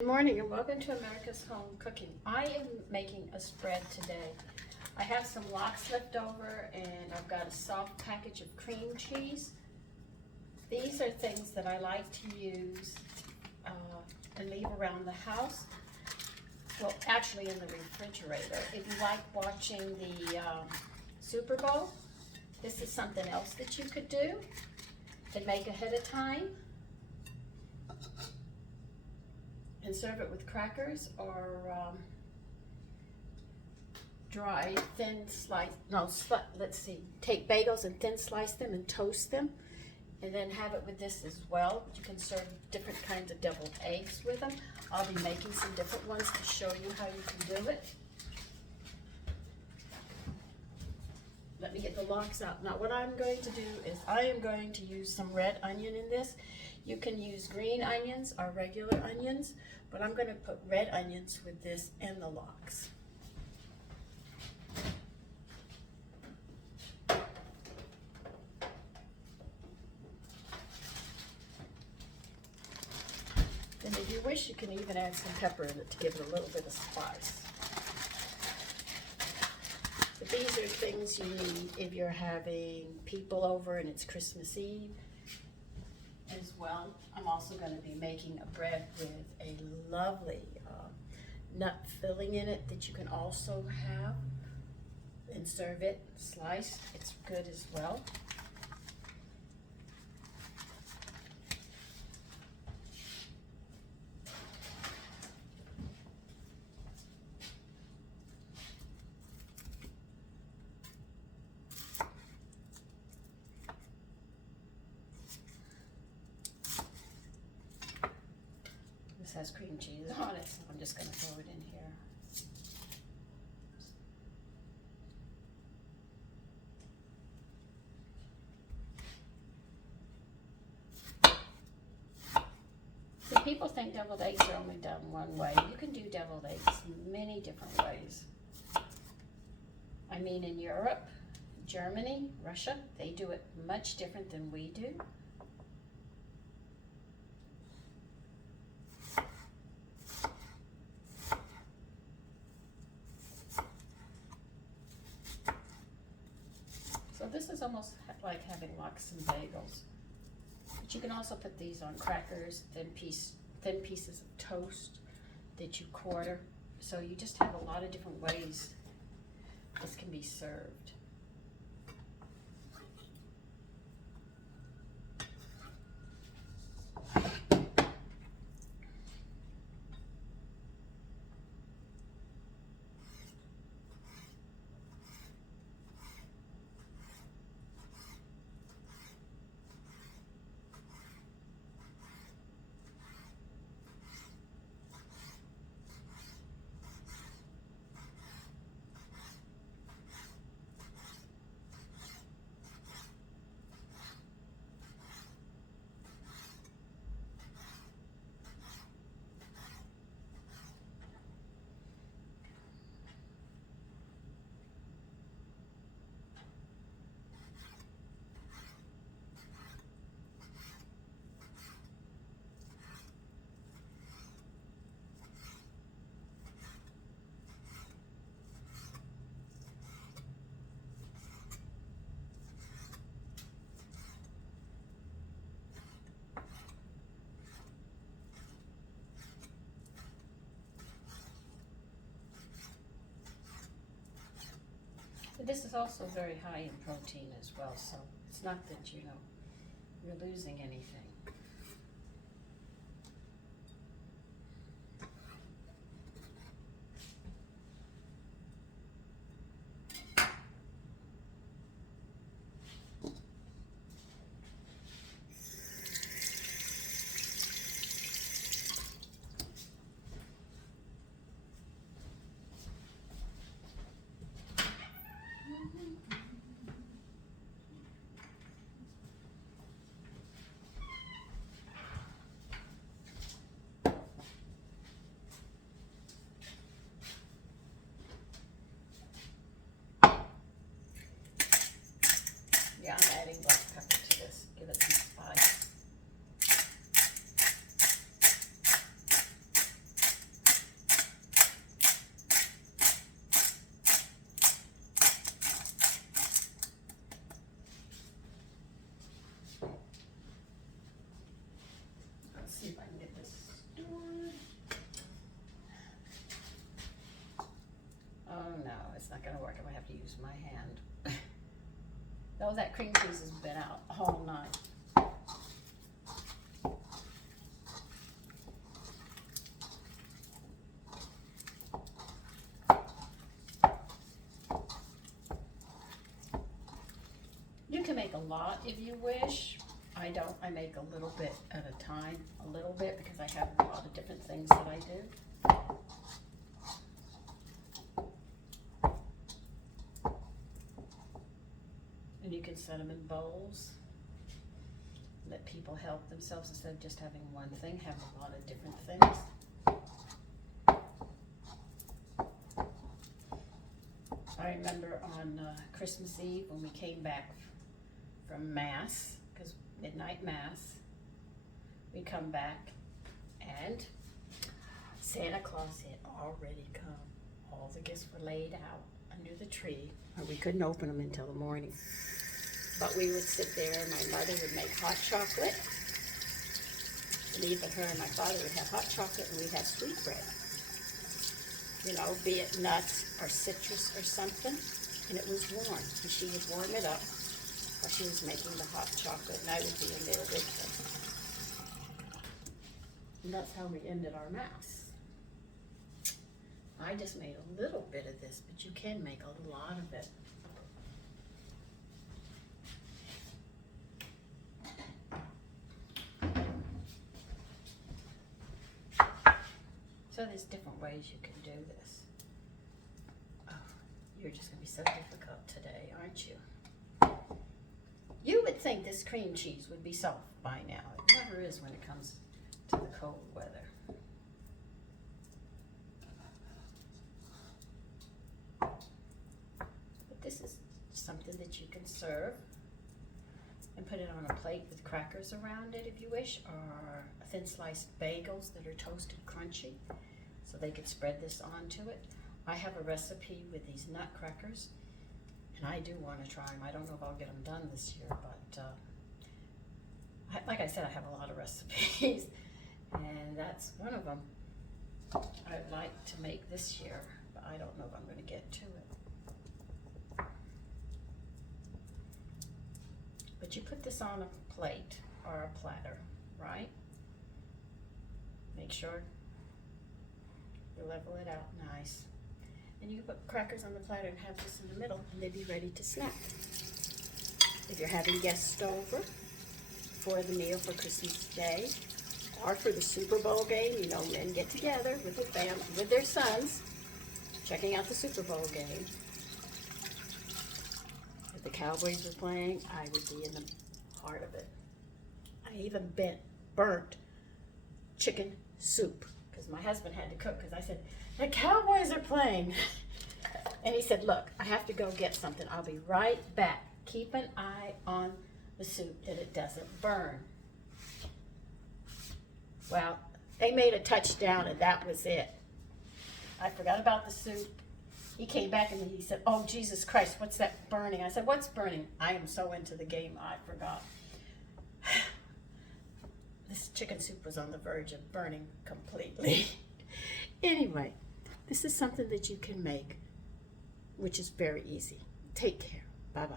Good morning and welcome to America's Home Cooking. I am making a spread today. I have some lox left over and I've got a soft package of cream cheese. These are things that I like to use and leave around the house. Well, actually in the refrigerator. If you like watching the Super Bowl, this is something else that you could do and make ahead of time. And serve it with crackers or dry, thin slice, let's see, take bagels and thin slice them and toast them. And then have it with this as well. You can serve different kinds of deviled eggs with them. I'll be making some different ones to show you how you can do it. Let me get the lox out. Now what I'm going to do is I am going to use some red onion in this. You can use green onions or regular onions, but I'm going to put red onions with this and the lox. And if you wish, you can even add some pepper in it to give it a little bit of spice. But these are things you need if you're having people over and it's Christmas Eve as well. I'm also going to be making a bread with a lovely nut filling in it that you can also have and serve it sliced. It's good as well. This has cream cheese on it, so I'm just going to throw it in here. See, people think deviled eggs are only done one way. You can do deviled eggs many different ways. I mean, in Europe, Germany, Russia, they do it much different than we do. So this is almost like having lox and bagels. But you can also put these on crackers, thin pieces of toast that you quarter. So you just have a lot of different ways this can be served. This is also very high in protein as well, so it's not that, you know, you're losing anything. use my hand. Oh, that cream cheese has been out all night. You can make a lot if you wish. I don't. I make a little bit at a time, a little bit, because I have a lot of different things that I do. And you can set them in bowls. Let people help themselves instead of just having one thing, have a lot of different things. I remember on Christmas Eve when we came back from Mass, because midnight Mass, we come back and Santa Claus had already come. All the gifts were laid out under the tree, or we couldn't open them until the morning. But we would sit there and my mother would make hot chocolate. And either her and my father would have hot chocolate and we'd have sweetbread. You know, be it nuts or citrus or something. And it was warm. And she would warm it up while she was making the hot chocolate, and I would be in there with her. And that's how we ended our Mass. I just made a little bit of this, but you can make a lot of it. So there's different ways you can do this. Oh, you're just going to be so difficult today, aren't you? You would think this cream cheese would be soft by now. It never is when it comes to the cold weather. But this is something that you can serve and put it on a plate with crackers around it if you wish, or thin sliced bagels that are toasted crunchy, so they could spread this onto it. I have a recipe with these nutcrackers, and I do want to try them. I don't know if I'll get them done this year, but like I said, I have a lot of recipes, and that's one of them I'd like to make this year, but I don't know if I'm going to get to it. But you put this on a plate or a platter, right? Make sure you level it out nice. And you can put crackers on the platter and have this in the middle, and they'd be ready to snack. If you're having guests over for the meal for Christmas Day, or for the Super Bowl game, you know, men get together with their family, with their sons, checking out the Super Bowl game. If the Cowboys were playing, I would be in the heart of it. I even burnt chicken soup, because my husband had to cook, because I said, the Cowboys are playing. And he said, look, I have to go get something. I'll be right back. Keep an eye on the soup that it doesn't burn. Well, they made a touchdown and that was it. I forgot about the soup. He came back and he said, oh, Jesus Christ, what's that burning? I said, what's burning? I am so into the game, I forgot. This chicken soup was on the verge of burning completely. Anyway, this is something that you can make, which is very easy. Take care. Bye-bye.